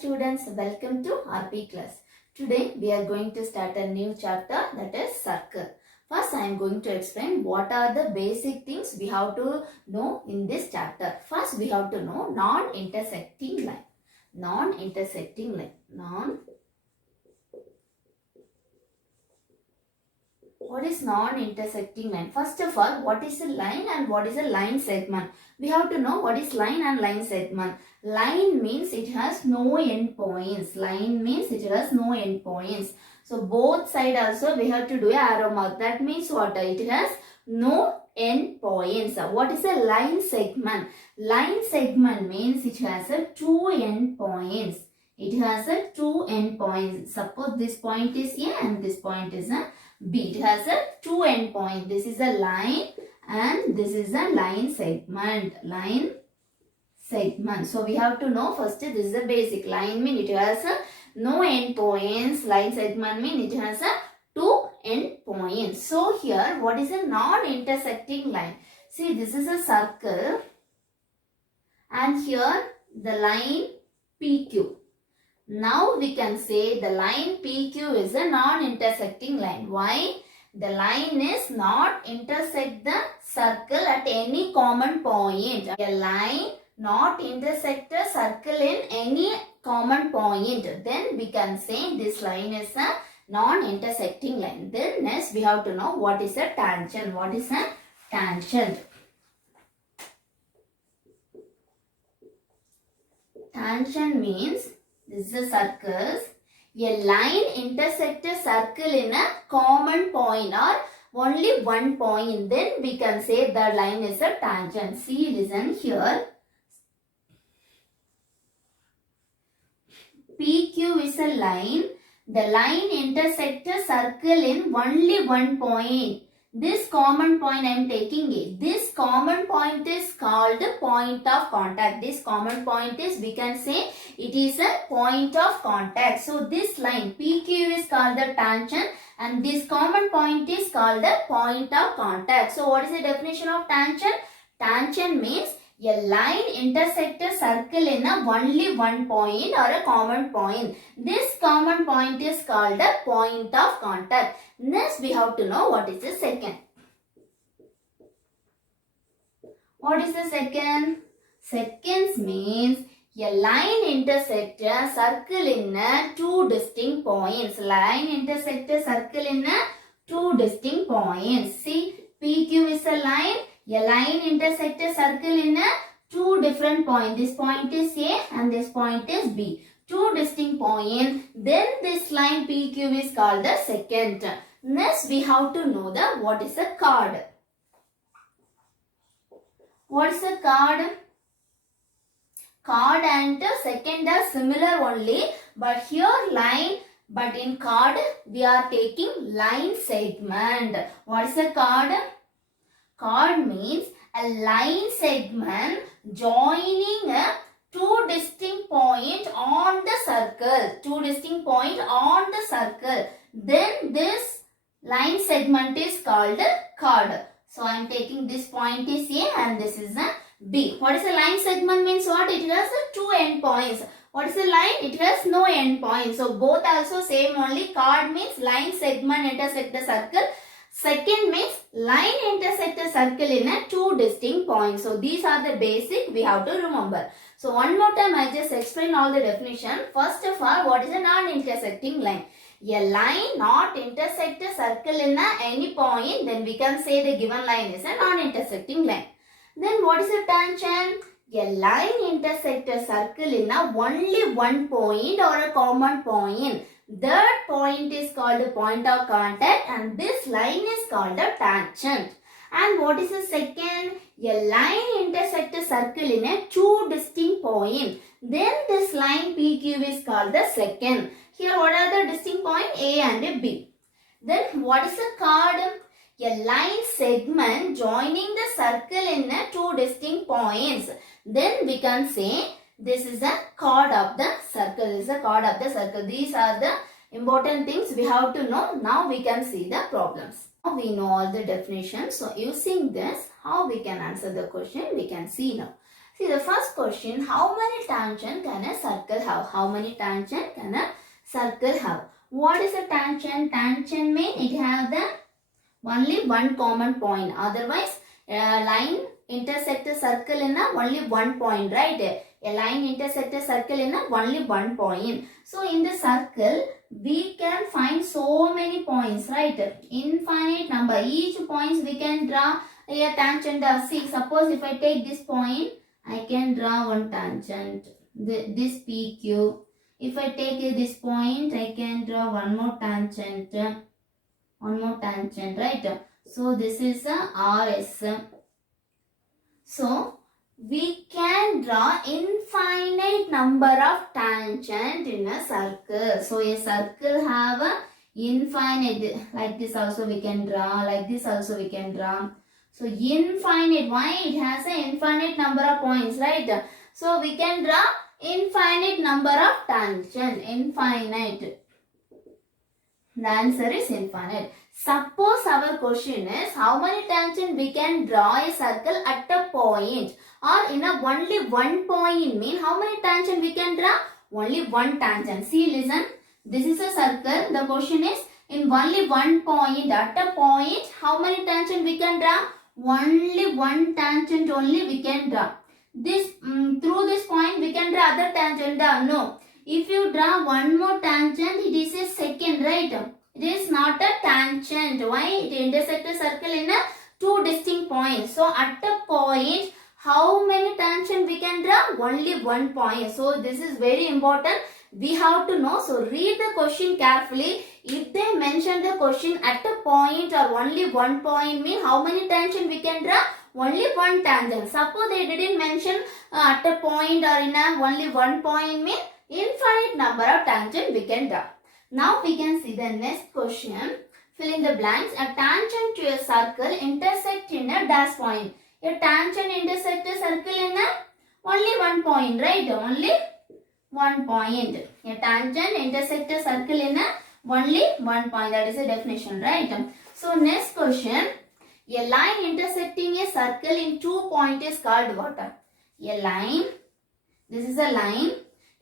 students, welcome to RP class. Today we are going to start a new chapter, that is circle. First I am going to explain what are the basic things we have to know in this chapter. First we have to know non-intersecting line. Non-intersecting line. What is non-intersecting line? First of all, what is a line and what is a line segment? We have to know what is line and line segment. Line means it has no end points. Line means it has no end points. So both side also we have to do a arrow mark. That means what? It has no end points. What is a line segment? Line segment means it has a two end points. It has a two end points. Suppose this point is A and this point is a B. It has a two end point. This is a line and this is a line segment. Line segment. So we have to know first this is a basic. Line mean it has a no end points. Line segment mean it has a two end points. So here what is a non-intersecting line? See, this is a circle and here the line PQ. Now we can say the line PQ is a non-intersecting line. Why? The line is not intersect the circle at any common point. A line not intersect a circle in any common point. Then we can say this line is a non-intersecting line. Then next we have to know what is a tangent. What is a tangent? Tangent means this is a circle. A line intersect a circle in a common point or only one point. Then we can say the line is a tangent. See, listen here. PQ is a line. The line intersect a circle in only one point. This common point I am taking it. This common point is called point of contact. This common point is, we can say, it is a point of contact. So this line PQ is called the tangent and this common point is called the point of contact. So what is the definition of tangent? Tangent means a line intersect a circle in a only one point or a common point. This common point is called a point of contact. Next we have to know what is the second. What is the second? Seconds means a line intersect a circle in a two distinct points. Line intersect a circle in a two distinct points. See, PQ is a line. A line intersect a circle in a two different points. This point is A and this point is B. Two distinct points. Then this line PQ is called the second. Next we have to know the what is a chord. What is a chord? Chord and second are similar only, but here line, but in chord we are taking line segment. What is a chord? Chord means a line segment joining a two distinct points on the circle. Two distinct points on the circle. Then this line segment is called chord. So I am taking this point is A and this is a B. What is a line segment means what? It has a two end points. What is a line? It has no end point. So both also same only. Chord means line segment intersect the circle. Second means line intersect a circle in a two distinct points. So these are the basic we have to remember. So one more time I just explain all the definition. First of all, what is a non-intersecting line? A line not intersect a circle in any point, then we can say the given line is a non-intersecting line. Then what is a tangent? A line intersect a circle in only one point or a common point. That point is called a point of contact and this line is called a tangent. And what is the second? A line intersect a circle in a two distinct points. Then this line PQ is called the second. Here what are the distinct points? A and B. Then what is a chord? A line segment joining the circle in a two distinct points. Then we can say this is a chord of the circle. This is a chord of the circle. These are the important things we have to know. Now we can see the problems. Now we know all the definitions. So using this, how we can answer the question, we can see now. See the first question, how many tangent can a circle have? How many tangent can a circle have? What is a tangent? Tangent means it have the only one common point. Otherwise, line intersect a circle in a only one point, right? A line intersect a circle in a only one point. So in the circle, we can find so many points, right? Infinite number. Each points we can draw a tangent. See, suppose if I take this point, I can draw one tangent. This PQ. If I take this point, I can draw one more tangent. One more tangent, right? So this is a RS. So we can draw infinite number of tangent in a circle. So a circle have a infinite, like this also we can draw, like this also we can draw. So infinite, why? It has an infinite number of points, right? So we can draw infinite number of tangent, infinite. The answer is infinite. Suppose our question is how many tangent we can draw a circle at a point, or in a only one point mean how many tangent we can draw? Only one tangent. See, listen. This is a circle. The question is in only one point, at a point, how many tangent we can draw? Only one tangent only we can draw. This through this point we can draw other tangent. No. If you draw one more tangent, it is a second, right? It is not a tangent. Why? It intersects a circle in a two distinct points. So at a point, how many tangent we can draw? Only one point. So this is very important. We have to know. So read the question carefully. If they mention the question at a point or only one point, mean how many tangent we can draw? Only one tangent. Suppose they didn't mention at a point or in a only one point, mean infinite number of tangent we can draw. Now we can see the next question. Fill in the blanks. A tangent to a circle intersect in a dash point. A tangent intersect a circle in a only one point, right? Only one point. A tangent intersect a circle in a only one point. That is a definition, right? So next question. A line intersecting a circle in two points is called what? A line. This is a line.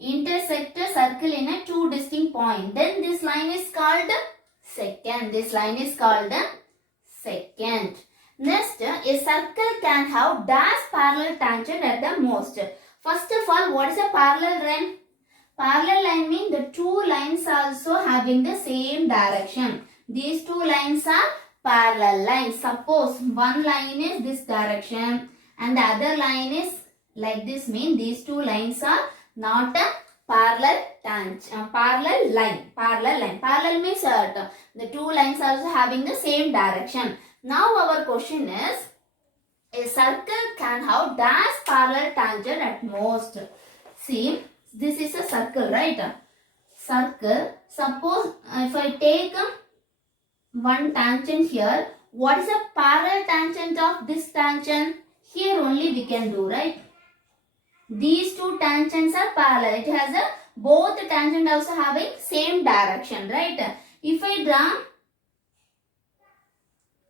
Intersect a circle in a two distinct point. Then this line is called secant. This line is called secant. Next, a circle can have dash parallel tangent at the most. First of all, what is a parallel line? Parallel line means the two lines also having the same direction. These two lines are parallel lines. Suppose one line is this direction and the other line is like this, means these two lines are not a parallel tangent, parallel line. Parallel means the two lines are also having the same direction. Now our question is, a circle can have dash parallel tangent at most. See, this is a circle, right? Circle. Suppose if I take one tangent here, what is the parallel tangent of this tangent? Here only we can do, right? These two tangents are parallel. It has a both tangent also having same direction, right? If I draw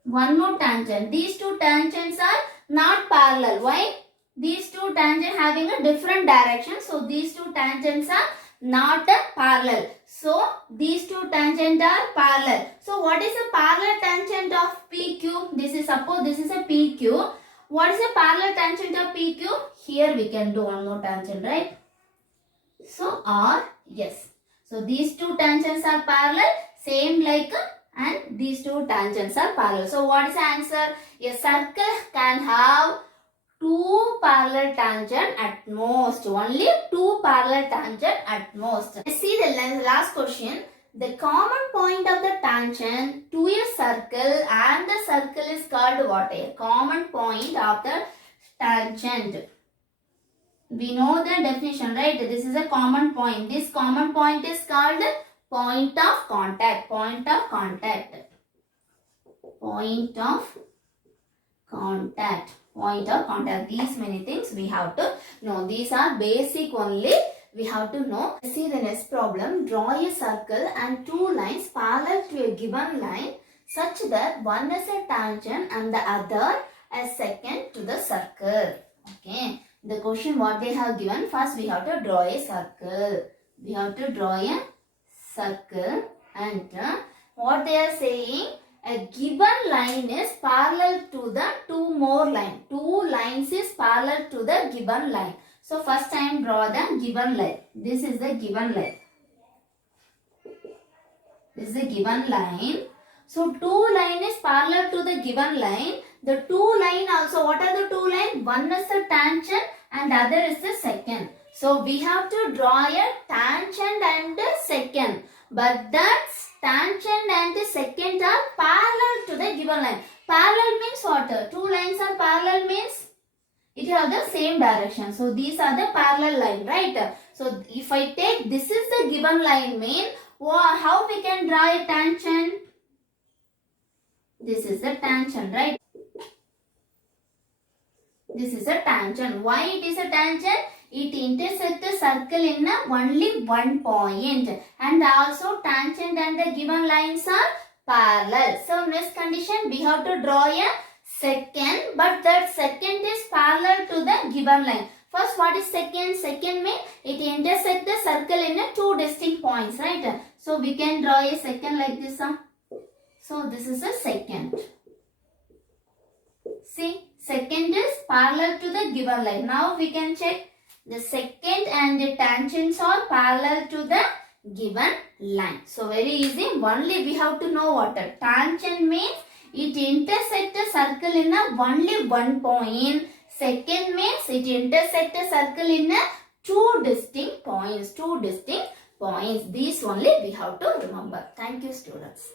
one more tangent, these two tangents are not parallel. Why? These two tangents having a different direction. So these two tangents are not parallel. So these two tangents are parallel. So what is a parallel tangent of PQ? This is, suppose this is a PQ. What is the parallel tangent of PQ? Here we can do one more tangent, right? So R, yes. So these two tangents are parallel, same like, and these two tangents are parallel. So what is the answer? A circle can have two parallel tangent at most. Only two parallel tangent at most. Let's see the last question. The common point of the tangent to a circle and the circle is called what? A common point of the tangent. We know the definition, right? This is a common point. This common point is called point of contact. Point of contact. Point of contact. Point of contact. These many things we have to know. These are basic only. We have to know. See the next problem. Draw a circle and two lines parallel to a given line such that one is a tangent and the other a secant to the circle. Okay. the question what they have given, first we have to draw a circle. We have to draw a circle, and what they are saying, a given line is parallel to the two more line. Two lines is parallel to the given line. So first time draw the given line. This is the given line. This is the given line. So two line is parallel to the given line. The two line also, what are the two line? One is the tangent and other is the secant. So we have to draw a tangent and the secant. But that tangent and the secant are parallel to the given line. Parallel means what? Two lines are parallel means it have the same direction. So these are the parallel line, right? So if I take this is the given line, mean how we can draw a tangent? This is the tangent, right? This is a tangent. Why it is a tangent? It intersects the circle in only one point, and also tangent and the given lines are parallel. So next condition, we have to draw a secant, but that secant is parallel to the given line. First, what is secant? Secant means it intersects the circle in two distinct points, right? So we can draw a secant like this. So this is a secant. See, secant is parallel to the given line. Now we can check the secant and the tangents are parallel to the given line. So very easy. Only we have to know what a tangent means. It intersects the circle in only one point. Secant means it intersects the circle in two distinct points. These only we have to remember. Thank you, students.